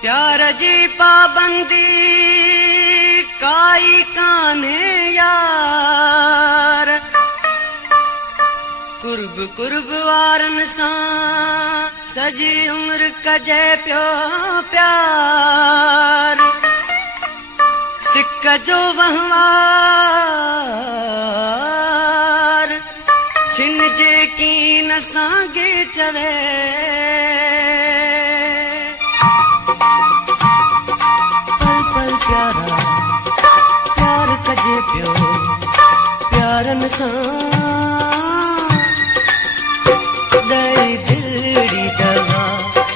प्यार जी पाबंदी काई काने यार, कुर्ब कुर्ब वारन सा सजी उम्र कजे प्यो प्यार। सिक जो वहवार छिन जे की न सांगे चवे, पल पल प्यारा प्यार कजे प्यो प्यारन सा। दई दिलड़ी दवा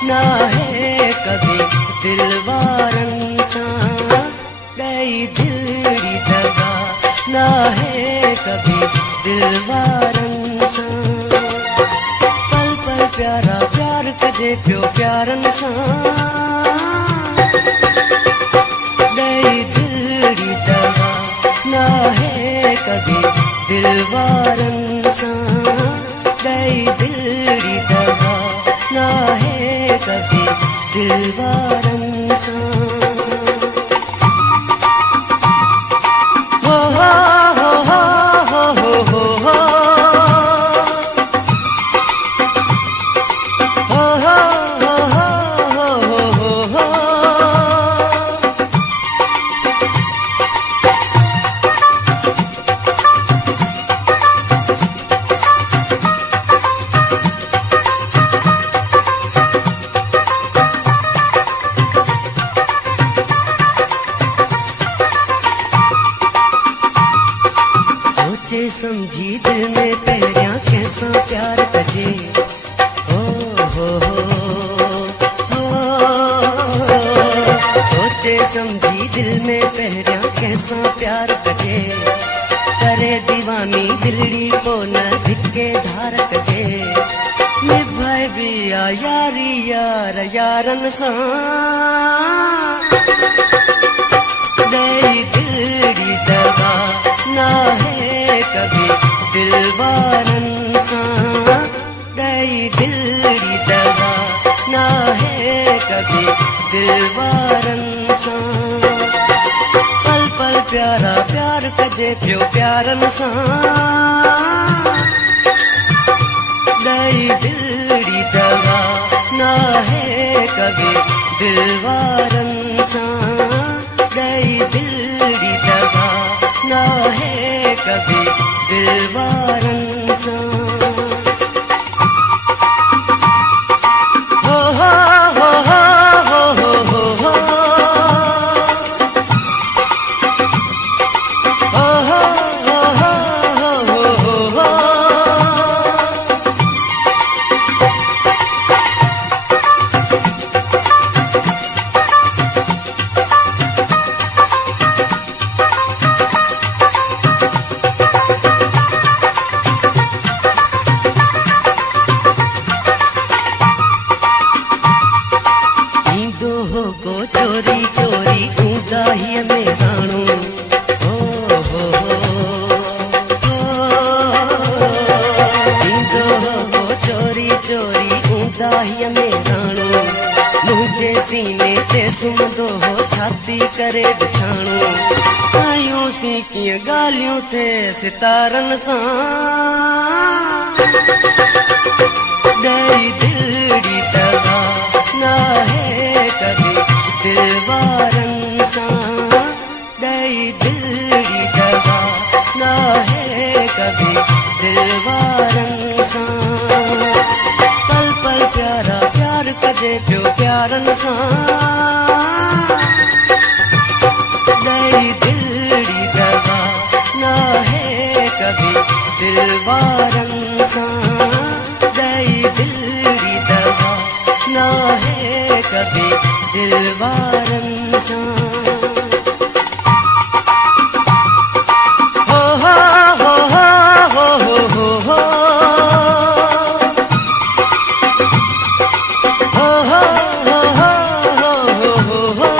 ना है कभी दिलवारन सा, दई दिलड़ी दवा ना है कभी दिलवारन सा। पल पल प्यारा प्यार कजे प्यो प्यारन सा, दई दिलड़ी दवा ना है कभी दिलवारन सा, दई दिलड़ी दवा ना है कभी दिलवारन सा। हो हो हो हो हो हो हो हो हो हो हो हो हो हो। सोचे समझी दिल में पहिरियां कैसा प्यार कजे, हो हो हो। सोचे समझी दिल में पहिरियां कैसा प्यार कजे, करे दीवानी दिलड़ी को न धिके धार कजे। निभाए बिया यारी यार यारन सा, दई दिलड़ी दवा ना है कभी दिलवारन सा, दई दिलड़ी दवा ना है कभी दिलवारन सा। पल पल प्यारा प्यार कजे प्यो प्यारन सा, दई दिलड़ी दवा ना है कभी दिलवारन सा, दई दिलड़ी दवा ना है कभी दिलवारन सा। हो हो हो हो हो हो हो हो हो हो हो हो हो हो। को चोरी चोरी उदाही में राणू, हो हो हो। इंदो को चोरी चोरी उदाही में राणू, मुझे सीने ते सुमंदो हो छाती करे बिछाणू। आयूं सी कीअं ॻाल्हियूं थे सितारन सा, दई दिलड़ी दवा ना है कभी दिलवारन सा, दई दिलड़ी दवा ना है कभी दिलवारन सा। पल पल प्यारा प्यार कजे प्यो प्यारन सा, दई दिलड़ी दवा ना है कभी दिलवारन सा, दई दिलड़ी दवा ना है कभी दिलवारन सा। हो हो हो हो हो हो हो हो हो हो हो हो हो हो।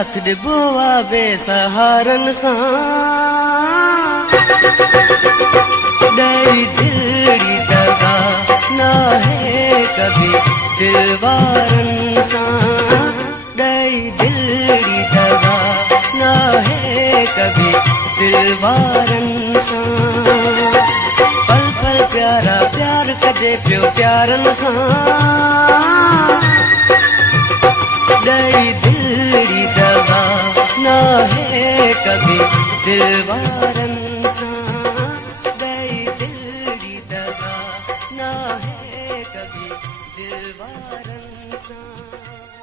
साथ ॾिबो आहे बेसहारनि सां ॾेई दिलड़ी दगा नाहे कभी दिल वारनि सां ॾेई दिलड़ी दगा नाहे कभी दिल वारनि सां पल पल प्यारा प्यार कजे पियो प्यारनि सां ॾेई दिलड़ी दगा नाहे कभी दिल वारनि सां ॾेई दिलड़ी दगा नाहे कभी दिल वारनि सां